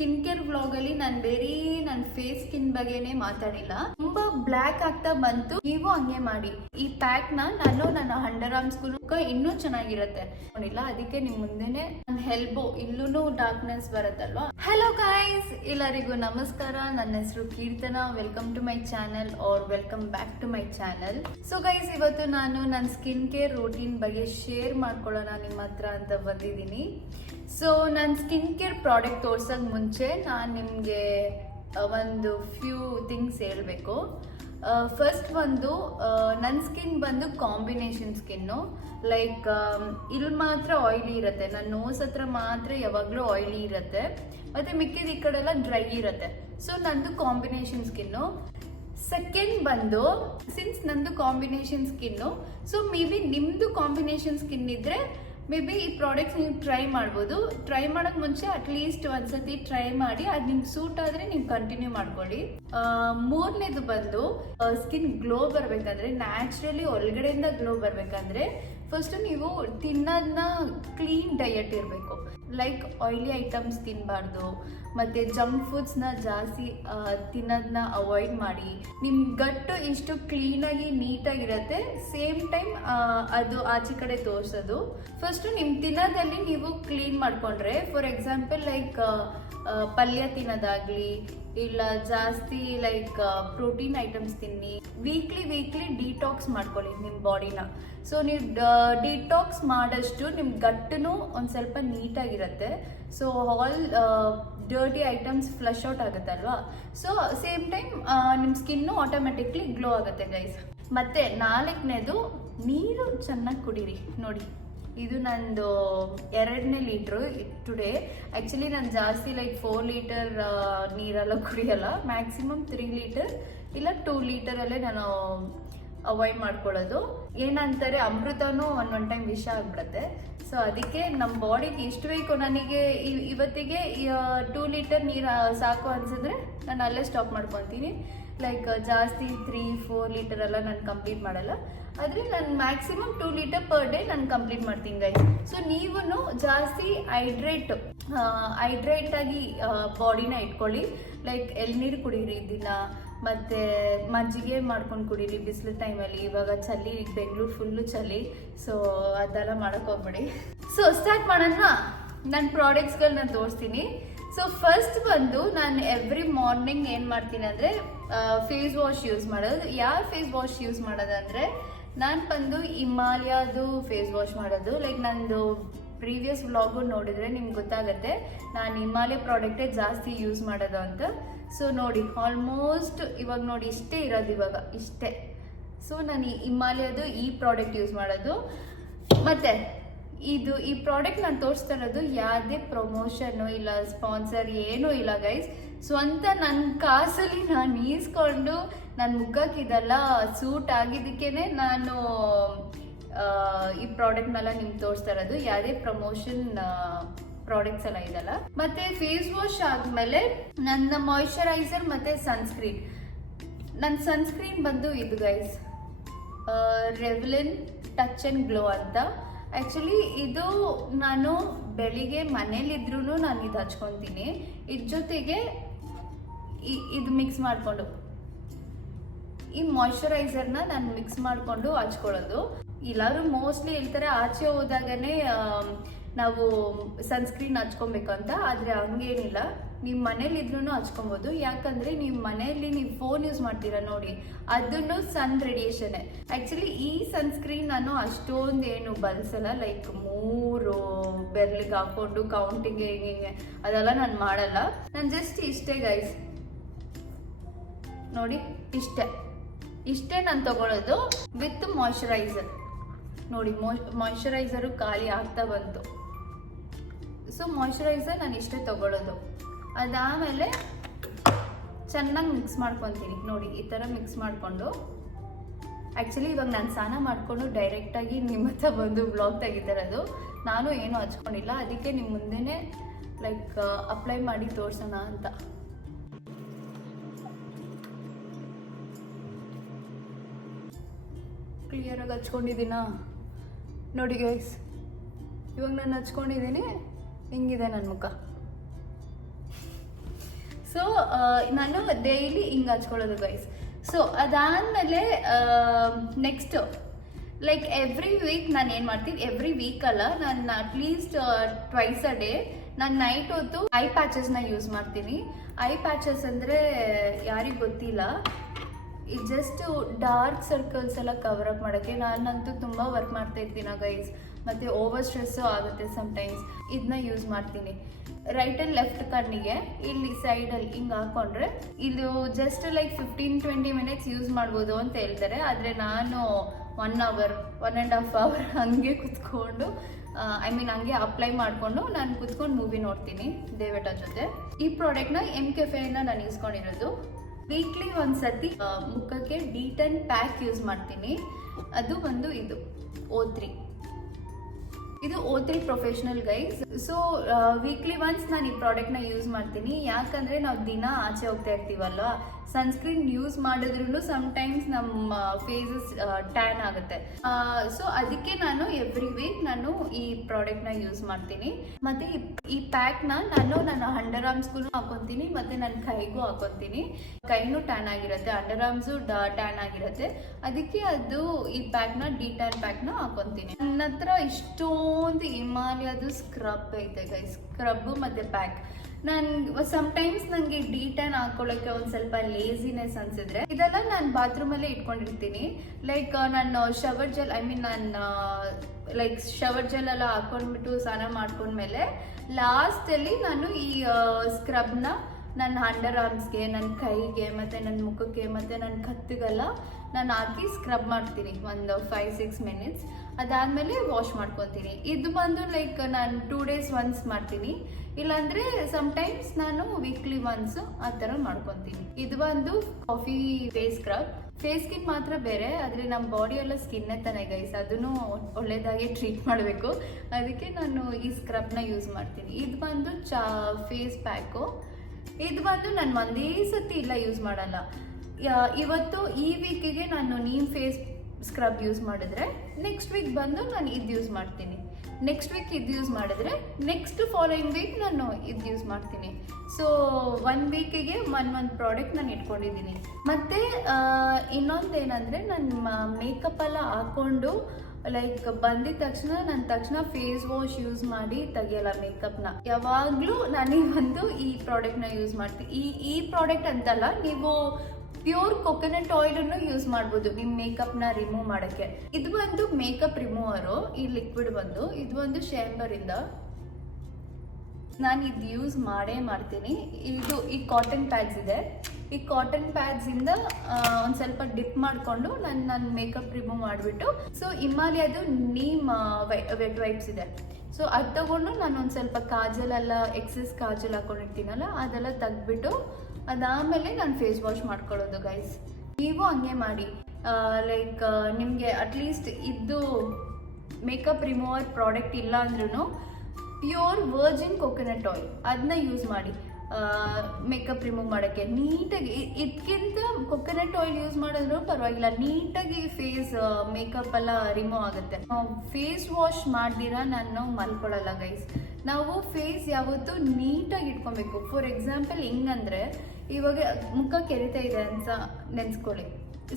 Skin care vlog ಅಲ್ಲಿ ನಾನು ಬೇರೆ ನನ್ನ ಫೇಸ್ ಸ್ಕಿನ್ ಬಗ್ಗೆನೇ ಮಾತಾಡಿಲ್ಲ. ತುಂಬಾ ಬ್ಲ್ಯಾಕ್ ಆಗ್ತಾ ಬಂತು. ನೀವು ಹಂಗೆ ಮಾಡಿ. ಈ ಪ್ಯಾಕ್ನ ನಾನು ನನ್ನ ಅಂಡರ್ ಆರ್ಮ್ಸ್ಗೂ ಇನ್ನೂ ಚೆನ್ನಾಗಿರುತ್ತೆ. ನೋಡಿಲ್ಲ, ಅದಕ್ಕೆ ನಿಮ್ ಮುಂದೆನೆ ನನ್ನ ಹೆಲ್ಬೋ ಇಲ್ಲೂ ಡಾರ್ಕ್ನೆಸ್ ಬರತ್ತಲ್ವಾ? ಹಲೋ ಗಾಯ್ಸ್ ಎಲ್ಲರಿಗೂ ನಮಸ್ಕಾರ. ನನ್ನ ಹೆಸರು Keerthana. Welcome to my channel or welcome back to my channel so guys ಇವತ್ತು ನಾನು ನನ್ನ ಸ್ಕಿನ್ ಕೇರ್ ರೂಟೀನ್ ಬಗ್ಗೆ ಶೇರ್ ಮಾಡ್ಕೊಳ್ಳೋಣ ನಿಮ್ಮ ಹತ್ರ ಅಂತ ಬಂದಿದ್ದೀನಿ. ಸೊ ನನ್ನ ಸ್ಕಿನ್ ಕೇರ್ ಪ್ರಾಡಕ್ಟ್ ತೋರ್ಸೋಕೆ ಮುಂಚೆ ನಾನು ನಿಮಗೆ ಒಂದು ಫ್ಯೂ ಥಿಂಗ್ಸ್ ಹೇಳಬೇಕು. ಫಸ್ಟ್ ಒಂದು ನನ್ನ ಸ್ಕಿನ್ ಬಂದು ಕಾಂಬಿನೇಷನ್ ಸ್ಕಿನ್ನು ಲೈಕ್ ಇಲ್ಲಿ ಮಾತ್ರ ಆಯ್ಲಿ ಇರುತ್ತೆ. ನನ್ನ ನೋಸ್ ಹತ್ರ ಮಾತ್ರ ಯಾವಾಗಲೂ ಆಯ್ಲಿ ಇರುತ್ತೆ. ಮತ್ತು ಮಿಕ್ಕಿದ ಈ ಕಡೆ ಎಲ್ಲ ಡ್ರೈ ಇರುತ್ತೆ. ಸೊ ನಂದು ಕಾಂಬಿನೇಷನ್ ಸ್ಕಿನ್ನು ಸೆಕೆಂಡ್ ಬಂದು ಸಿನ್ಸ್ ನಂದು combination skin so maybe ನಿಮ್ಮದು ಕಾಂಬಿನೇಷನ್ ಸ್ಕಿನ್ ಇದ್ದರೆ ಮೇ ಬಿ ಈ ಪ್ರಾಡಕ್ಟ್ಸ್ ನೀವು ಟ್ರೈ ಮಾಡ್ಬೋದು. ಟ್ರೈ ಮಾಡೋಕ್ಕೆ ಮುಂಚೆ ಅಟ್ಲೀಸ್ಟ್ ಒಂದ್ಸತಿ ಟ್ರೈ ಮಾಡಿ, ಅದು ನಿಮ್ಗೆ ಸೂಟ್ ಆದರೆ ನೀವು ಕಂಟಿನ್ಯೂ ಮಾಡ್ಕೊಳ್ಳಿ. ಮೂರನೇದು ಬಂದು ಸ್ಕಿನ್ ಗ್ಲೋ ಬರಬೇಕಂದ್ರೆ ನ್ಯಾಚುರಲಿ ಒಳಗಡೆಯಿಂದ ಗ್ಲೋ ಬರಬೇಕಂದ್ರೆ ಫಸ್ಟ್ ನೀವು ತಿನ್ನೋದನ್ನ ಕ್ಲೀನ್ ಡಯಟ್ ಇರಬೇಕು. ಲೈಕ್ ಆಯ್ಲಿ ಐಟಮ್ಸ್ ತಿನ್ನಬಾರ್ದು ಮತ್ತು ಜಂಕ್ ಫುಡ್ಸ್ನ ಜಾಸ್ತಿ ತಿನ್ನೋದನ್ನ ಅವಾಯ್ಡ್ ಮಾಡಿ. ನಿಮ್ಮ ಗಟ್ಟು ಇಷ್ಟು ಕ್ಲೀನಾಗಿ ನೀಟಾಗಿರತ್ತೆ ಸೇಮ್ ಟೈಮ್ ಅದು ಆಚೆ ಕಡೆ ತೋರಿಸೋದು. ಫಸ್ಟು ನಿಮ್ಮ ತಿನ್ನೋದಲ್ಲಿ ನೀವು ಕ್ಲೀನ್ ಮಾಡಿಕೊಂಡ್ರೆ ಫಾರ್ ಎಕ್ಸಾಂಪಲ್ ಲೈಕ್ ಪಲ್ಯ ತಿನ್ನೋದಾಗ್ಲಿ ಇಲ್ಲ ಜಾಸ್ತಿ ಲೈಕ್ ಪ್ರೋಟೀನ್ ಐಟಮ್ಸ್ ತಿನ್ನಿ. ವೀಕ್ಲಿ ವೀಕ್ಲಿ ಡಿಟಾಕ್ಸ್ ಮಾಡ್ಕೊಳ್ಳಿ ನಿಮ್ಮ ಬಾಡಿನ ಸೊ ನೀವು ಡಿಟಾಕ್ಸ್ ಮಾಡಷ್ಟು ನಿಮ್ಮ ಗಟ್ಟನು ಒಂದು ಸ್ವಲ್ಪ ನೀಟಾಗಿರುತ್ತೆ. So all dirty items flush out ಆಗುತ್ತಲ್ವಾ so same time ನಿಮ್ಮ ಸ್ಕಿನ್ನು ಆಟೋಮೆಟಿಕ್ಲಿ ಗ್ಲೋ ಆಗುತ್ತೆ ಗೈಸ್ ಮತ್ತೆ ನಾಲ್ಕನೇದು, ನೀರು ಚೆನ್ನಾಗಿ ಕುಡೀರಿ, ನೋಡಿ. ಇದು ನಂದು ಎರಡನೇ ಲೀಟ್ರು. ಟುಡೇ ಆ್ಯಕ್ಚುಲಿ ನಾನು ಜಾಸ್ತಿ ಲೈಕ್ ಫೋರ್ ಲೀಟರ್ ನೀರೆಲ್ಲ ಕುಡಿಯಲ್ಲ. ಮ್ಯಾಕ್ಸಿಮಮ್ ತ್ರೀ ಲೀಟರ್ ಇಲ್ಲ ಟೂ ಲೀಟರಲ್ಲೇ ನಾನು ಅವಾಯ್ಡ್ ಮಾಡ್ಕೊಳ್ಳೋದು. ಏನಂತಾರೆ, ಅಮೃತನೂ ಒನ್ ಟೈಮ್ ವಿಷ ಆಗ್ಬಿಡುತ್ತೆ. ಸೊ ಅದಕ್ಕೆ ನಮ್ಮ ಬಾಡಿಗೆ ಎಷ್ಟು ಬೇಕು ನನಗೆ ಇವತ್ತಿಗೆ ಟೂ ಲೀಟರ್ ನೀರು ಸಾಕು ಅನ್ಸಿದ್ರೆ ನಾನು ಅಲ್ಲೇ ಸ್ಟಾಪ್ ಮಾಡ್ಕೊತೀನಿ. ಲೈಕ್ ಜಾಸ್ತಿ ತ್ರೀ ಫೋರ್ ಲೀಟರ್ ಎಲ್ಲ ನಾನು ಕಂಪ್ಲೀಟ್ ಮಾಡಲ್ಲ. ಆದರೆ ನಾನು maximum two litre per day ನಾನು ಕಂಪ್ಲೀಟ್ ಮಾಡ್ತೀನಿ ಗೈಸ್ ಸೊ ನೀವು ಜಾಸ್ತಿ ಹೈಡ್ರೇಟ್ ಹೈಡ್ರೇಟ್ ಆಗಿ ಬಾಡಿನ ಇಟ್ಕೊಳ್ಳಿ. ಲೈಕ್ ಎಳ್ನೀರು ಕುಡೀರಿ ದಿನ. ಮತ್ತು ಮಜ್ಜಿಗೆ ಮಾಡ್ಕೊಂಡು ಕುಡೀರಿ ಬಿಸಿಲು ಟೈಮಲ್ಲಿ ಇವಾಗ ಚಳಿ, ಬೆಂಗಳೂರು ಫುಲ್ಲು ಚಳಿ. ಸೊ ಅದೆಲ್ಲ ಮಾಡಕ್ಕೆ ಹೋಗ್ಬೇಡಿ. ಸೊ ಸ್ಟಾರ್ಟ್ ಮಾಡೋಣ. ನನ್ನ ಪ್ರಾಡಕ್ಟ್ಸ್ಗಳನ್ನ ತೋರಿಸ್ತೀನಿ. ಸೊ ಫಸ್ಟ್ ಬಂದು ನಾನು ಎವ್ರಿ ಮಾರ್ನಿಂಗ್ ಏನು ಮಾಡ್ತೀನಿ ಅಂದರೆ ಫೇಸ್ ವಾಶ್ ಯೂಸ್ ಮಾಡೋದು. ಯಾರು ಫೇಸ್ ವಾಶ್ ಯೂಸ್ ಮಾಡೋದಂದರೆ, ನಾನು ಬಂದು ಹಿಮಾಲಯದು ಫೇಸ್ ವಾಶ್ ಮಾಡೋದು. ಲೈಕ್ ನಂದು ಪ್ರೀವಿಯಸ್ ವ್ಲಾಗು ನೋಡಿದರೆ ನಿಮ್ಗೆ ಗೊತ್ತಾಗುತ್ತೆ, ನಾನು ಹಿಮಾಲಯ ಪ್ರಾಡಕ್ಟೇ ಜಾಸ್ತಿ ಯೂಸ್ ಮಾಡೋದು ಅಂತ. ಸೊ ನೋಡಿ ಆಲ್ಮೋಸ್ಟ್ ಇವಾಗ ನೋಡಿ ಇಷ್ಟೇ ಇರೋದು ಇವಾಗ, ಇಷ್ಟೇ. ಸೊ ನಾನು ಈ ಹಿಮಾಲಯದು ಈ ಪ್ರಾಡಕ್ಟ್ ಯೂಸ್ ಮಾಡೋದು. ಮತ್ತೆ, ಇದು ಈ ಪ್ರಾಡಕ್ಟ್ ನಾನು ತೋರಿಸ್ತಾ ಇರೋದು ಯಾವುದೇ ಪ್ರಮೋಷನ್ನು ಇಲ್ಲ ಸ್ಪಾನ್ಸರ್ ಏನೂ ಇಲ್ಲ ಗೈಸ್ ಸ್ವಂತ ನನ್ನ ಕಾಸಲ್ಲಿ ನಾನು ಈಸ್ಕೊಂಡು ನನ್ನ ಮುಖಕ್ಕೆ ಇದೆಲ್ಲ ಸೂಟ್ ಆಗಿದ್ದಕ್ಕೇನೆ ನಾನು ಈ ಈ ಮೇಲೆ ನಿಮ್ಗೆ ತೋರಿಸ್ತಾ ಇರೋದು. ಯಾವುದೇ ಪ್ರಮೋಷನ್ ಪ್ರಾಡಕ್ಟ್ಸ್ ಎಲ್ಲ ಇದಲ್ಲ. ಮತ್ತೆ ಫೇಸ್ ವಾಶ್ ಆದಮೇಲೆ ನನ್ನ ಮಾಯಿಶ್ಚರೈಸರ್ ಮತ್ತೆ ಸನ್ಸ್ಕ್ರೀನ್ ನನ್ನ ಸನ್ಸ್ಕ್ರೀನ್ ಬಂದು ಇದು guys Revlon touch and glow ಅಂತ. ಆ್ಯಕ್ಚುಲಿ ಇದು ನಾನು ಬೆಳಿಗ್ಗೆ ಮನೇಲಿದ್ರೂ ನಾನು ಇದು ಹಚ್ಕೊತೀನಿ. ಇದ್ರ ಜೊತೆಗೆ ಇದು ಮಿಕ್ಸ್ ಮಾಡಿಕೊಂಡು. ಈ ಮಾಯ್ಶ್ಚರೈಸರ್ನ ನಾನು ಮಿಕ್ಸ್ ಮಾಡಿಕೊಂಡು ಹಚ್ಕೊಳ್ಳೋದು. ಎಲ್ಲರೂ ಮೋಸ್ಟ್ಲಿ ಹೇಳ್ತಾರೆ ಆಚೆ ಹೋದಾಗನೇ ನಾವು ಸನ್ಸ್ಕ್ರೀನ್ ಹಚ್ಕೊಬೇಕು ಅಂತ, ಆದರೆ ಹಂಗೇನಿಲ್ಲ. ನೀವು ಮನೇಲಿ ಇದ್ರೂ ಹಚ್ಕೊಬೋದು. ಯಾಕಂದ್ರೆ ನೀವು ಮನೆಯಲ್ಲಿ ನೀವು ಫೋನ್ ಯೂಸ್ ಮಾಡ್ತೀರಾ ನೋಡಿ, ಅದನ್ನು ಸನ್ ರೇಡಿಯೇಷನ್ನೇ ಆ್ಯಕ್ಚುಲಿ ಈ ಸನ್ಸ್ಕ್ರೀನ್ ನಾನು ಅಷ್ಟೊಂದು ಏನು ಬಳಸಲ್ಲ. ಲೈಕ್ ಮೂರು ಬೆರ್ಲಿಗೆ ಹಾಕೊಂಡು ಕೌಂಟಿಂಗ್ ಹಿಂಗೆ ಹಿಂಗೆ, ಅದೆಲ್ಲ ನಾನು ಮಾಡಲ್ಲ. ನಾನು ಜಸ್ಟ್ ಇಷ್ಟೇ ಗೈಸ್ ನೋಡಿ, ಇಷ್ಟೇ. ಇಷ್ಟೇ ನಾನು ತಗೊಳ್ಳೋದು ವಿತ್ ಮಾಯ್ಶ್ಚರೈಸರ್ ನೋಡಿ ಮಾಯ್ಶ್ಚರೈಸರು ಖಾಲಿ ಆಗ್ತಾ ಬಂತು. ಸೊ ಮಾಯ್ಶ್ಚರೈಸರ್ ನಾನು ಇಷ್ಟೇ ತಗೊಳ್ಳೋದು ಅದಾದಮೇಲೆ ಚೆನ್ನಾಗಿ ಮಿಕ್ಸ್ ಮಾಡ್ಕೊತೀನಿ. ನೋಡಿ, ಈ ಥರ ಮಿಕ್ಸ್ ಮಾಡಿಕೊಂಡು. ಆ್ಯಕ್ಚುಲಿ ಇವಾಗ ನಾನು ಸ್ನಾನ ಮಾಡಿಕೊಂಡು ಡೈರೆಕ್ಟಾಗಿ ನಿಮ್ಮ ಹತ್ರ ಬಂದು ಬ್ಲಾಗ್ ತೆಗಿತಿರೋದು. ನಾನು ಏನು ಹಚ್ಕೊಂಡಿಲ್ಲ. ಅದಕ್ಕೆ ನಿಮ್ಮ ಮುಂದೆನೇ ಲೈಕ್ ಅಪ್ಲೈ ಮಾಡಿ ತೋರಿಸೋಣ ಅಂತ. ಕ್ಲಿಯರಾಗಿ ಹಚ್ಕೊಂಡಿದ್ದೀನಾ? ನೋಡಿ ಗೈಸ್ ಇವಾಗ ನಾನು ಹಚ್ಕೊಂಡಿದ್ದೀನಿ, ಹಿಂಗಿದೆ ನನ್ನ ಮುಖ. ಸೊ ನಾನು ಡೈಲಿ ಹಿಂಗೆ ಹಚ್ಕೊಳ್ಳೋದು ಗೈಸ್ ಸೊ ಅದಾದಮೇಲೆ ನೆಕ್ಸ್ಟ್ ಲೈಕ್ ಎವ್ರಿ ವೀಕ್ ನಾನು ಏನು ಮಾಡ್ತೀನಿ ಎವ್ರಿ ವೀಕ್ ಅಲ್ಲ, ನಾನು at least twice a day ನಾನು ನೈಟ್ ಹೊತ್ತು ಐ ಪ್ಯಾಚಸ್ನ ಯೂಸ್ ಮಾಡ್ತೀನಿ. ಐ ಪ್ಯಾಚಸ್ ಅಂದರೆ ಯಾರಿಗೆ ಗೊತ್ತಿಲ್ಲ ಇದು ಜಸ್ಟ್ ಡಾರ್ಕ್ ಸರ್ಕಲ್ಸ್ ಎಲ್ಲ ಕವರ್ ಅಪ್ ಮಾಡೋಕ್ಕೆ ನಾನಂತೂ ತುಂಬ ವರ್ಕ್ ಮಾಡ್ತಾ ಇರ್ತೀನಿ ಗೈಸ್ ಮತ್ತು ಓವರ್ ಸ್ಟ್ರೆಸ್ಸು ಆಗುತ್ತೆ ಸಮ್ಟೈಮ್ಸ್ ಇದನ್ನ ಯೂಸ್ ಮಾಡ್ತೀನಿ. ರೈಟ್ ಆ್ಯಂಡ್ ಲೆಫ್ಟ್ ಕಣ್ಣಿಗೆ, ಇಲ್ಲಿ ಸೈಡಲ್ಲಿ ಹಿಂಗೆ ಹಾಕ್ಕೊಂಡ್ರೆ ಇದು just like fifteen twenty minutes use ಮಾಡ್ಬೋದು ಅಂತ ಹೇಳ್ತಾರೆ. ಆದರೆ ನಾನು one hour one and half hour ಹಂಗೆ ಕುತ್ಕೊಂಡು ಐ ಮೀನ್ ಹಂಗೆ ಅಪ್ಲೈ ಮಾಡಿಕೊಂಡು ನಾನು ಕುತ್ಕೊಂಡು ಮೂವಿ ನೋಡ್ತೀನಿ ದೇವೇಟ ಜೊತೆ. ಈ ಪ್ರಾಡಕ್ಟ್ನ ಎಂ ಕೆಫೆಯಿಂದ ನಾನು ಇಸ್ಕೊಂಡಿರೋದು ವೀಕ್ಲಿ ಒಂದ್ಸತಿ ಮುಖಕ್ಕೆ ಡಿ ಟೆನ್ ಪ್ಯಾಕ್ ಯೂಸ್ ಮಾಡ್ತೀನಿ. ಅದು ಒಂದು ಇದು ಓ ಇದು O three professional guys so weekly once ನಾನು ಈ ಪ್ರಾಡಕ್ಟ್ನ ಯೂಸ್ ಮಾಡ್ತೀನಿ. ಯಾಕಂದರೆ ನಾವು ದಿನ ಆಚೆ ಹೋಗ್ತಾ ಇರ್ತೀವಲ್ವ ಸನ್ಸ್ಕ್ರೀನ್ ಯೂಸ್ ಮಾಡಿದ್ರು ಸಮ್ಟೈಮ್ಸ್ ನಮ್ಮ ಫೇಸಸ್ ಟ್ಯಾನ್ ಆಗುತ್ತೆ. ಸೊ ಅದಕ್ಕೆ ನಾನು ಎವ್ರಿ ವೀಕ್ ನಾನು ಈ ಪ್ರಾಡಕ್ಟ್ನ ಯೂಸ್ ಮಾಡ್ತೀನಿ. ಮತ್ತೆ ಈ ಪ್ಯಾಕ್ನ ನಾನು ನನ್ನ ಅಂಡರ್ ಆರ್ಮ್ಸ್ಗೂ ಹಾಕೊತೀನಿ, ಮತ್ತೆ ನನ್ನ ಕೈಗೂ ಹಾಕೊತೀನಿ. ಕೈನೂ ಟ್ಯಾನ್ ಆಗಿರುತ್ತೆ ಅಂಡರ್ ಆರ್ಮ್ಸು ಟ್ಯಾನ್ ಆಗಿರುತ್ತೆ. ಅದಕ್ಕೆ ಅದು ಈ ಪ್ಯಾಕ್ನ ಡಿ ಟ್ಯಾನ್ ಪ್ಯಾಕ್ನ ಹಾಕೊತೀನಿ. ನನ್ನ ಹತ್ರ ಇಷ್ಟೊಂದು ಹಿಮಾಲಯದ ಸ್ಕ್ರಬ್ ಐತೆ ಸ್ಕ್ರಬ್ ಮತ್ತೆ ಪ್ಯಾಕ್ ನಾನು ಸಮ್ಟೈಮ್ಸ್ ನನಗೆ ಡಿ ಟ್ಯಾನ್ ಹಾಕೊಳ್ಳೋಕೆ ಒಂದು ಸ್ವಲ್ಪ ಲೇಸಿನೆಸ್ ಅನ್ಸಿದ್ರೆ, ಇದೆಲ್ಲ ನಾನು ಬಾತ್ರೂಮಲ್ಲೇ ಇಟ್ಕೊಂಡಿರ್ತೀನಿ. ಲೈಕ್ ನಾನು ಶವರ್ ಜೆಲ್ ಐ ಮೀನ್ ನಾನು ಲೈಕ್ ಶವರ್ ಜೆಲ್ ಎಲ್ಲ ಹಾಕೊಂಡ್ಬಿಟ್ಟು ಸ್ನಾನ ಮಾಡ್ಕೊಂಡ್ಮೇಲೆ ಲಾಸ್ಟಲ್ಲಿ ನಾನು ಈ ಸ್ಕ್ರಬ್ನ ನನ್ನ ಅಂಡರ್ ಆರ್ಮ್ಸ್ಗೆ ನನ್ನ ಕೈಗೆ, ಮತ್ತು ನನ್ನ ಮುಖಕ್ಕೆ, ಮತ್ತು ನನ್ನ ಕತ್ತಿಗೆಲ್ಲ ನಾನು ಹಾಕಿ ಸ್ಕ್ರಬ್ ಮಾಡ್ತೀನಿ. ಒಂದು ಫೈವ್ ಸಿಕ್ಸ್ ಮಿನಿಟ್ಸ್ ಅದಾದಮೇಲೆ ವಾಶ್ ಮಾಡ್ಕೊತೀನಿ. ಇದು ಬಂದು ಲೈಕ್ ನಾನು ಟೂ ಡೇಸ್ ಒನ್ಸ್ ಮಾಡ್ತೀನಿ. ಇಲ್ಲಾಂದರೆ ಸಮ್ಟೈಮ್ಸ್ ನಾನು ವೀಕ್ಲಿ ಒನ್ಸ್ ಆ ಥರ ಮಾಡ್ಕೊತೀನಿ. ಇದು ಬಂದು coffee face scrub face skin ಮಾತ್ರ ಬೇರೆ, ಆದರೆ ನಮ್ಮ ಬಾಡಿ ಎಲ್ಲ ಸ್ಕಿನ್ನೇ ತಾನೇ ಗೈಸ್ ಅದನ್ನು ಒಳ್ಳೆಯದಾಗಿ ಟ್ರೀಟ್ ಮಾಡಬೇಕು. ಅದಕ್ಕೆ ನಾನು ಈ ಸ್ಕ್ರಬ್ನ ಯೂಸ್ ಮಾಡ್ತೀನಿ. ಇದು ಬಂದು ಚಾ ಫೇಸ್ ಪ್ಯಾಕು ಇದು ಬಂದು ನಾನು ಒಂದೇ ಸತಿ ಇಲ್ಲ ಯೂಸ್ ಮಾಡಲ್ಲ. ಇವತ್ತು ಈ ವೀಕಿಗೆ ನಾನು ನೀಮ್ ಫೇಸ್ ಸ್ಕ್ರಬ್ ಯೂಸ್ ಮಾಡಿದ್ರೆ ನೆಕ್ಸ್ಟ್ ವೀಕ್ ಬಂದು ನಾನು ಇದು ಯೂಸ್ ಮಾಡ್ತೀನಿ. ನೆಕ್ಸ್ಟ್ ವೀಕ್ ಇದು ಯೂಸ್ ಮಾಡಿದ್ರೆ ನೆಕ್ಸ್ಟ್ ಫಾಲೋಯಿಂಗ್ ವೀಕ್ ನಾನು ಇದು ಯೂಸ್ ಮಾಡ್ತೀನಿ. ಸೊ ಒನ್ ವೀಕಿಗೆ ಒನ್ ಒನ್ ಪ್ರಾಡಕ್ಟ್ ನಾನು ಇಟ್ಕೊಂಡಿದ್ದೀನಿ. ಮತ್ತು ಇನ್ನೊಂದೇನೆಂದರೆ ನನ್ನ ಮೇಕಪ್ ಎಲ್ಲ ಹಾಕ್ಕೊಂಡು ಲೈಕ್ ಬಂದಿದ ತಕ್ಷಣ ನಾನು ತಕ್ಷಣ ಫೇಸ್ ವಾಶ್ ಯೂಸ್ ಮಾಡಿ ತೆಗಿಯಲ್ಲ ಮೇಕಪ್ನ ಯಾವಾಗಲೂ ನನಗೆ ಬಂದು ಈ ಪ್ರಾಡಕ್ಟ್ನ ಯೂಸ್ ಮಾಡ್ತೀನಿ ಈ ಈ ಪ್ರಾಡಕ್ಟ್ ಅಂತಲ್ಲ, ನೀವು ಪ್ಯೂರ್ ಕೊಕೊನಟ್ ಆಯಿಲನ್ನು ಯೂಸ್ ಮಾಡ್ಬೋದು. ನಿಮ್ಮ ನ ರಿಮೂವ್ ಮಾಡಕ್ಕೆ. ಇದು ಒಂದು ಮೇಕಪ್ ರಿಮೂವರು ಈ ಲಿಕ್ವಿಡ್ ಬಂದು, ಇದು ಒಂದು ಶೇಂಬರಿಂದ ನಾನು ಇದು ಯೂಸ್ ಮಾಡೇ ಮಾಡ್ತೀನಿ. ಇದು ಈ ಕಾಟನ್ ಪ್ಯಾಡ್ಸ್ ಇದೆ. ಈ ಕಾಟನ್ ಪ್ಯಾಡ್ಸ್ ಇಂದ ಒಂದು ಸ್ವಲ್ಪ ಡಿಪ್ ಮಾಡಿಕೊಂಡು ನಾನು ನನ್ನ ಮೇಕಪ್ ರಿಮೂವ್ ಮಾಡಿಬಿಟ್ಟು ಸೊ ಹಿಮಾಲಯದು ನೀಮ್ ವೆಟ್ ವೈಪ್ಸ್ ಇದೆ. ಸೊ ಅದು ತಗೊಂಡು ನಾನು ಒಂದು ಸ್ವಲ್ಪ ಕಾಜಲೆಲ್ಲ ಎಕ್ಸಸ್ ಕಾಜಲ್ ಹಾಕೊಂಡಿರ್ತೀನಲ್ಲ, ಅದೆಲ್ಲ ತೆಗ್ದ್ಬಿಟ್ಟು ಅದಾದಮೇಲೆ ನಾನು ಫೇಸ್ ವಾಶ್ ಮಾಡ್ಕೊಳ್ಳೋದು ಗೈಸ್ ನೀವು ಹಂಗೆ ಮಾಡಿ. ಲೈಕ್ ನಿಮಗೆ ಅಟ್ಲೀಸ್ಟ್ ಇದು ಮೇಕಪ್ ರಿಮೂವರ್ ಪ್ರಾಡಕ್ಟ್ ಇಲ್ಲ ಅಂದ್ರೂ ಪ್ಯೂರ್ ವರ್ಜಿನ್ ಕೊಕೊನಟ್ ಆಯಿಲ್ ಅದನ್ನ ಯೂಸ್ ಮಾಡಿ. ಮೇಕಪ್ ರಿಮೂವ್ ಮಾಡೋಕ್ಕೆ. ನೀಟಾಗಿ ಇದಕ್ಕಿಂತ ಕೊಕೊನಟ್ ಆಯಿಲ್ ಯೂಸ್ ಮಾಡಿದ್ರು ಪರವಾಗಿಲ್ಲ. ನೀಟಾಗಿ ಫೇಸ್ ಮೇಕಪ್ ಎಲ್ಲ ರಿಮೂವ್ ಆಗುತ್ತೆ. ಫೇಸ್ ವಾಶ್ ಮಾಡ್ದಿರ ನಾನು ಮಲ್ಕೊಳ್ಳಲ್ಲ ಗೈಸ್ ನಾವು ಫೇಸ್ ಯಾವತ್ತೂ ನೀಟಾಗಿ ಇಟ್ಕೊಬೇಕು. ಫಾರ್ ಎಕ್ಸಾಂಪಲ್ ಹೆಂಗಂದ್ರೆ ಇವಾಗ ಮುಖ ಕೆರಿತಾ ಇದೆ ಅಂತ ನೆನೆಸ್ಕೊಳ್ಳಿ.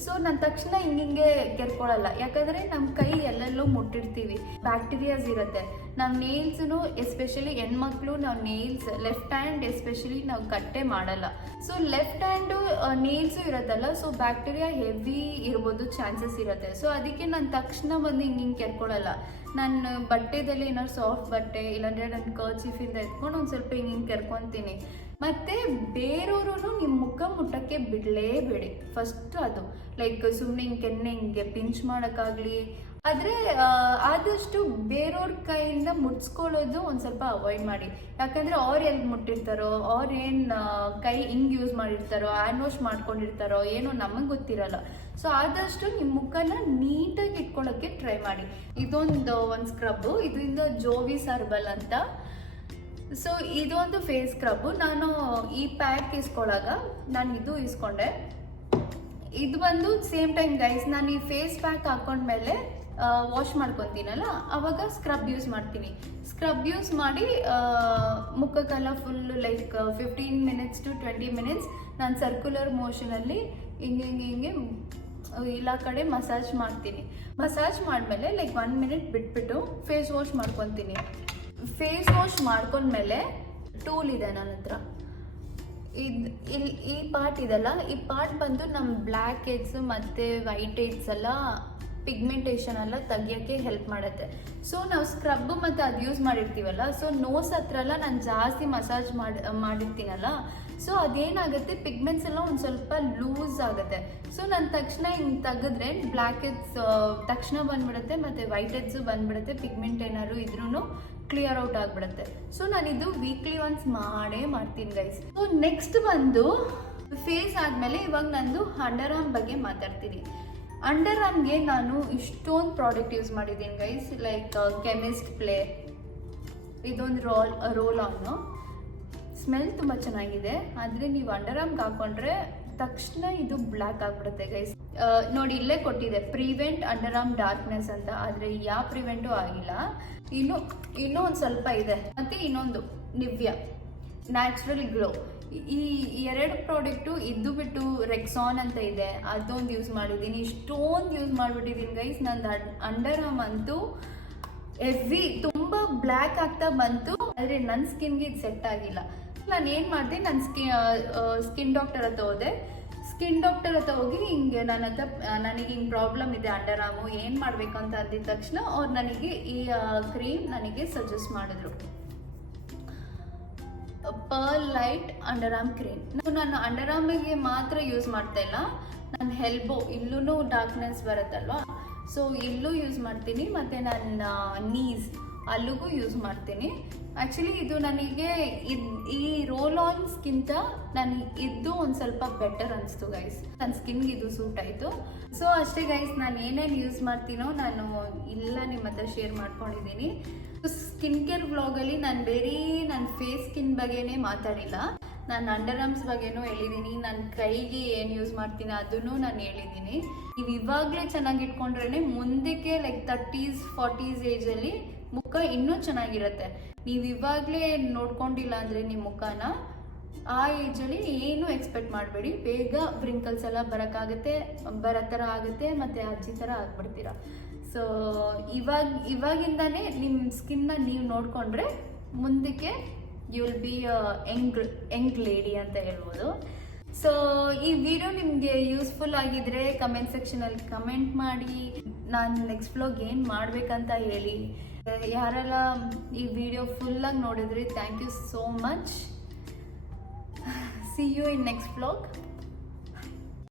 ಸೊ ನಾನು ತಕ್ಷಣ ಹಿಂಗಿಂಗೆ ಕೆರ್ಕೊಳ್ಳಲ್ಲ ಯಾಕಂದರೆ ನಮ್ಮ ಕೈ ಎಲ್ಲೆಲ್ಲೋ ಮುಟ್ಟಿರ್ತೀವಿ. ಬ್ಯಾಕ್ಟೀರಿಯಾಸ್ ಇರುತ್ತೆ. ನಾವು ನೇಲ್ಸ್ನು ಎಸ್ಪೆಷಲಿ ಹೆಣ್ಮಕ್ಳು ನಾವು ನೇಲ್ಸ್ ಲೆಫ್ಟ್ ಹ್ಯಾಂಡ್ ಎಸ್ಪೆಷಲಿ ನಾವು ಕಟ್ಟೆ ಮಾಡಲ್ಲ. ಸೊ ಲೆಫ್ಟ್ ಹ್ಯಾಂಡು ನೇಲ್ಸು ಇರುತ್ತಲ್ಲ ಸೊ ಬ್ಯಾಕ್ಟೀರಿಯಾ ಹೆವಿ ಇರ್ಬೋದು ಚಾನ್ಸಸ್ ಇರುತ್ತೆ. ಸೊ ಅದಕ್ಕೆ ನಾನು ತಕ್ಷಣ ಬಂದು ಹಿಂಗೆ ಹಿಂಗೆ ಕೆರ್ಕೊಳ್ಳಲ್ಲ ನಾನು ಬಟ್ಟೆದಲ್ಲಿ ಏನಾದ್ರು ಸಾಫ್ಟ್ ಬಟ್ಟೆ, ಇಲ್ಲಾಂದರೆ ನನ್ನ ಕರ್ಚಿಫಿಂದ ಎತ್ಕೊಂಡು ಒಂದು ಸ್ವಲ್ಪ ಹಿಂಗೆ ಹಿಂಗೆ ಕೆರ್ಕೊತೀನಿ. ಮತ್ತೆ ಬೇರೆಯವರು ನಿಮ್ಮ ಮುಖ ಮುಟ್ಟಕ್ಕೆ ಬಿಡಲೇಬೇಡಿ. ಫಸ್ಟ್ ಅದು. ಲೈಕ್ ಸುಮ್ಮನೆ ಹಿಂಗೆ ಕೆನ್ನೆ ಹಿಂಗೆ ಪಿಂಚ್ ಮಾಡೋಕ್ಕಾಗಲಿ. ಆದರೆ ಆದಷ್ಟು ಬೇರೆಯವ್ರ ಕೈಯಿಂದ ಮುಟ್ಸ್ಕೊಳ್ಳೋದು ಒಂದು ಸ್ವಲ್ಪ ಅವಾಯ್ಡ್ ಮಾಡಿ. ಯಾಕಂದರೆ ಅವ್ರು ಎಲ್ಲಿ ಮುಟ್ಟಿರ್ತಾರೋ, ಅವ್ರು ಏನು ಕೈ ಹಿಂಗೆ ಯೂಸ್ ಮಾಡಿರ್ತಾರೋ ಹ್ಯಾಂಡ್ ವಾಶ್ ಮಾಡ್ಕೊಂಡಿರ್ತಾರೋ, ಏನೋ ನಮಗೆ ಗೊತ್ತಿರಲ್ಲ. ಸೊ ಆದಷ್ಟು ನಿಮ್ಮ ಮುಖನ ನೀಟಾಗಿ ಇಟ್ಕೊಳ್ಳೋಕ್ಕೆ ಟ್ರೈ ಮಾಡಿ. ಇದೊಂದು, ಒಂದು ಸ್ಕ್ರಬ್ಬು ಇದರಿಂದ ಜೋವಿ, ಸರ್ಬಲ್ ಅಂತ ಸೊ ಇದೊಂದು ಫೇಸ್ ಸ್ಕ್ರಬ್ ನಾನು ಈ ಪ್ಯಾಕ್ ಇಸ್ಕೊಳ್ಳಾಗ ನಾನು ಇದು ಇಸ್ಕೊಂಡೆ. ಇದು ಬಂದು ಸೇಮ್ ಟೈಮ್ ಗೈಸ್ ನಾನು ಈ ಫೇಸ್ ಪ್ಯಾಕ್ ಹಾಕೊಂಡ್ಮೇಲೆ ವಾಶ್ ಮಾಡ್ಕೊತೀನಲ್ಲ, ಅವಾಗ ಸ್ಕ್ರಬ್ ಯೂಸ್ ಮಾಡ್ತೀನಿ. ಸ್ಕ್ರಬ್ ಯೂಸ್ ಮಾಡಿ ಮುಖಕ್ಕೆಲ್ಲ full like fifteen minutes to twenty minutes ನಾನು ಸರ್ಕ್ಯುಲರ್ ಮೋಷನಲ್ಲಿ ಹಿಂಗೆ ಹಿಂಗೆ ಹಿಂಗೆ ಎಲ್ಲ ಕಡೆ ಮಸಾಜ್ ಮಾಡ್ತೀನಿ. ಮಸಾಜ್ ಮಾಡಿದ್ಮೇಲೆ ಲೈಕ್ ಒನ್ ಮಿನಿಟ್ ಬಿಟ್ಬಿಟ್ಟು ಫೇಸ್ ವಾಶ್ ಮಾಡ್ಕೊತೀನಿ. ಫೇಸ್ ವಾಶ್ ಮಾಡ್ಕೊಂಡ್ಮೇಲೆ ಟೂಲ್ ಇದೆ ನನ್ನ ಹತ್ರ. ಇದು ಇಲ್ಲಿ ಈ ಪಾರ್ಟ್ ಇದೆಲ್ಲ, ಈ ಪಾರ್ಟ್ ಬಂದು ನಮ್ಮ ಬ್ಲ್ಯಾಕ್ ಹೆಡ್ಸ್ ಮತ್ತು ವೈಟ್ ಹೆಡ್ಸ್ ಎಲ್ಲ ಪಿಗ್ಮೆಂಟೇಷನ್ ಎಲ್ಲ ತೆಗಿಯೋಕ್ಕೆ ಹೆಲ್ಪ್ ಮಾಡುತ್ತೆ. ಸೊ ನಾವು ಸ್ಕ್ರಬ್ ಮತ್ತು ಅದು ಯೂಸ್ ಮಾಡಿರ್ತೀವಲ್ಲ ಸೊ ನೋಸ್ ಹತ್ರ ಎಲ್ಲ ನಾನು ಜಾಸ್ತಿ ಮಸಾಜ್ ಮಾಡಿ, ಮಾಡಿರ್ತೀನಲ್ಲ ಸೊ ಅದೇನಾಗುತ್ತೆ ಪಿಗ್ಮೆಂಟ್ಸ್ ಎಲ್ಲ ಒಂದು ಸ್ವಲ್ಪ ಲೂಸ್ ಆಗುತ್ತೆ. ಸೊ ನಾನು ತಕ್ಷಣ ಹಿಂಗೆ ತೆಗೆದ್ರೆ ಬ್ಲ್ಯಾಕ್ ಹೆಡ್ಸ್ ತಕ್ಷಣ ಬಂದ್ಬಿಡುತ್ತೆ, ಮತ್ತು ವೈಟ್ ಹೆಡ್ಸು ಬಂದ್ಬಿಡುತ್ತೆ ಪಿಗ್ಮೆಂಟ್ ಏನಾದ್ರು ಇದ್ರೂ ಕ್ಲಿಯರ್ ಔಟ್ ಆಗಿಬಿಡುತ್ತೆ. ಸೊ ನಾನಿದು ವೀಕ್ಲಿ ಒನ್ಸ್ ಮಾಡೇ ಮಾಡ್ತೀನಿ ಗೈಸ್ ಸೊ ನೆಕ್ಸ್ಟ್ ಬಂದು ಫೇಸ್ ಆದಮೇಲೆ ಇವಾಗ ನಂದು ಅಂಡರ್ ಆರ್ಮ್ ಬಗ್ಗೆ ಮಾತಾಡ್ತೀನಿ. ಅಂಡರ್ ಆಮ್ಗೆ ನಾನು ಇಷ್ಟೊಂದು ಪ್ರಾಡಕ್ಟ್ ಯೂಸ್ ಮಾಡಿದ್ದೀನಿ ಗೈಸ್ ಲೈಕ್ ಕೆಮಿಸ್ಟ್ ಪ್ಲೇ ಇದೊಂದು ರೋಲ್ ರೋಲ್ ಆನ್ ಸ್ಮೆಲ್ ತುಂಬ ಚೆನ್ನಾಗಿದೆ. ಆದರೆ ನೀವು ಅಂಡರ್ ಆರ್ಮ್ಗೆ ಹಾಕೊಂಡ್ರೆ ತಕ್ಷಣ ಇದು ಬ್ಲ್ಯಾಕ್ ಆಗಿಬಿಡುತ್ತೆ ಗೈಸ್ ನೋಡಿ, ಇಲ್ಲೇ ಕೊಟ್ಟಿದೆ. ಪ್ರಿವೆಂಟ್ ಅಂಡರ್ ಆಮ್ ಡಾರ್ಕ್ನೆಸ್ ಅಂತ. ಆದರೆ ಯಾವ ಪ್ರಿವೆಂಟು ಆಗಿಲ್ಲ. ಇನ್ನು ಇನ್ನೂ ಒಂದು ಸ್ವಲ್ಪ ಇದೆ. ಮತ್ತು ಇನ್ನೊಂದು, ನಿವ್ಯ. ನ್ಯಾಚುರಲ್ ಗ್ಲೋ ಈ ಎರಡು ಪ್ರಾಡಕ್ಟು ಇದ್ದು ಬಿಟ್ಟು ರೆಕ್ಸಾನ್ ಅಂತ ಇದೆ, ಅದೊಂದು ಯೂಸ್ ಮಾಡಿದ್ದೀನಿ. ಇಷ್ಟೊಂದು ಯೂಸ್ ಮಾಡಿಬಿಟ್ಟಿದ್ದೀನಿ ಗೈಸ್ ನಂದು ಅಂಡರ್ ಆಮ್ ಅಂತೂ ಎವ್ರಿ ತುಂಬ ಬ್ಲ್ಯಾಕ್ ಆಗ್ತಾ ಬಂತು, ಆದರೆ ನನ್ನ ಸ್ಕಿನ್ಗೆ ಇದು ಸೆಟ್ ಆಗಿಲ್ಲ. ನಾನು ಏನು ಮಾಡಿದೆ ನನ್ನ ಸ್ಕಿ ಸ್ಕಿನ್ ಡಾಕ್ಟರ್ ಹತ್ರ ಹೋದೆ. ಸ್ಕಿನ್ ಡಾಕ್ಟರ್ ಹತ್ರ ಹೋಗಿ ಹಿಂಗೆ ನನ್ನ ಹತ್ರ ನನಗೆ ಹಿಂಗೆ ಪ್ರಾಬ್ಲಮ್ ಇದೆ ಅಂಡರ್ ಆಮು ಏನು ಮಾಡಬೇಕು ಅಂತ ಅಂದಿದ ತಕ್ಷಣ ಅವ್ರು ನನಗೆ ಈ ಕ್ರೀಮ್ ನನಗೆ ಸಜೆಸ್ಟ್ ಮಾಡಿದ್ರು. Pearl light under arm cream ನಾನು ಅಂಡರ್ ಆರ್ಮಿಗೆ ಮಾತ್ರ ಯೂಸ್ ಮಾಡ್ತಾ ಇಲ್ಲ. ನನ್ನ ಹೆಲ್ಬೋ ಇಲ್ಲೂ ಡಾರ್ಕ್ನೆಸ್ ಬರುತ್ತಲ್ವಾ? ಸೊ ಇಲ್ಲೂ ಯೂಸ್ ಮಾಡ್ತೀನಿ. ಮತ್ತು ನನ್ನ ನೀಸ್ ಅಲ್ಲಿಗೂ ಯೂಸ್ ಮಾಡ್ತೀನಿ. ಆ್ಯಕ್ಚುಲಿ ಇದು ನನಗೆ ಇದ್, ಈ ರೋಲ್ ಆನ್ಸ್ಗಿಂತ ನನಗೆ ಇದ್ದು ಒಂದು ಸ್ವಲ್ಪ ಬೆಟರ್ ಅನಿಸ್ತು ಗೈಸ್ ನನ್ನ ಸ್ಕಿನ್ಗೆ ಇದು ಸೂಟ್ ಆಯಿತು. ಸೊ ಅಷ್ಟೇ ಗೈಸ್ ನಾನು ಏನೇನು ಯೂಸ್ ಮಾಡ್ತೀನೋ ನಾನು ಇಲ್ಲ ನಿಮ್ಮ ಹತ್ರ ಶೇರ್ ಮಾಡ್ಕೊಂಡಿದ್ದೀನಿ. ಸ್ಕಿನ್ ಕೇರ್ ವ್ಲಾಗಲ್ಲಿ ನಾನು ಬೇರೆ ನನ್ನ ಫೇಸ್ ಸ್ಕಿನ್ ಬಗ್ಗೆನೇ ಮಾತಾಡಿಲ್ಲ. ನಾನು ಅಂಡರ್ ಆರ್ಮ್ಸ್ ಬಗ್ಗೆನೂ ಹೇಳಿದ್ದೀನಿ ನನ್ನ ಕೈಗೆ ಏನು ಯೂಸ್ ಮಾಡ್ತೀನಿ ಅದನ್ನು ನಾನು ಹೇಳಿದ್ದೀನಿ ನೀವು ಇವಾಗಲೇ ಚೆನ್ನಾಗಿ ಇಟ್ಕೊಂಡ್ರೆ ಮುಂದಕ್ಕೆ ಲೈಕ್ ತರ್ಟೀಸ್ ಫಾರ್ಟೀಸ್ ಏಜಲ್ಲಿ ಮುಖ ಇನ್ನೂ ಚೆನ್ನಾಗಿರುತ್ತೆ. ನೀವು ಇವಾಗಲೇ ನೋಡ್ಕೊಂಡಿಲ್ಲ ಅಂದರೆ ನಿಮ್ಮ ಮುಖನ, ಆ ಏಜಲ್ಲಿ ಏನು ಎಕ್ಸ್ಪೆಕ್ಟ್ ಮಾಡಬೇಡಿ. ಬೇಗ ವ್ರಿಂಕಲ್ಸ್ ಎಲ್ಲ ಬರೋಕ್ಕಾಗುತ್ತೆ, ಬರೋ ಥರ ಆಗುತ್ತೆ, ಮತ್ತು ಅಜ್ಜಿ ಥರ ಆಗ್ಬಿಡ್ತೀರ. ಸೊ ಇವಾಗ, ಇವಾಗಿಂದನೇ ನಿಮ್ಮ ಸ್ಕಿನ್ನ ನೀವು ನೋಡಿಕೊಂಡ್ರೆ ಮುಂದಕ್ಕೆ you will be young young lady ಅಂತ ಹೇಳ್ಬೋದು. ಸೊ ಈ ವಿಡಿಯೋ ನಿಮಗೆ ಯೂಸ್ಫುಲ್ ಆಗಿದ್ರೆ ಕಮೆಂಟ್ ಸೆಕ್ಷನಲ್ಲಿ ಕಮೆಂಟ್ ಮಾಡಿ. ನಾನು ನೆಕ್ಸ್ಟ್ ಬ್ಲಾಗ್ ಏನು ಮಾಡಬೇಕಂತ ಹೇಳಿ. ಯಾರೆಲ್ಲ ಈ ವಿಡಿಯೋ ಫುಲ್ಲಾಗಿ ನೋಡಿದ್ರಿ thank you so much see you in next vlog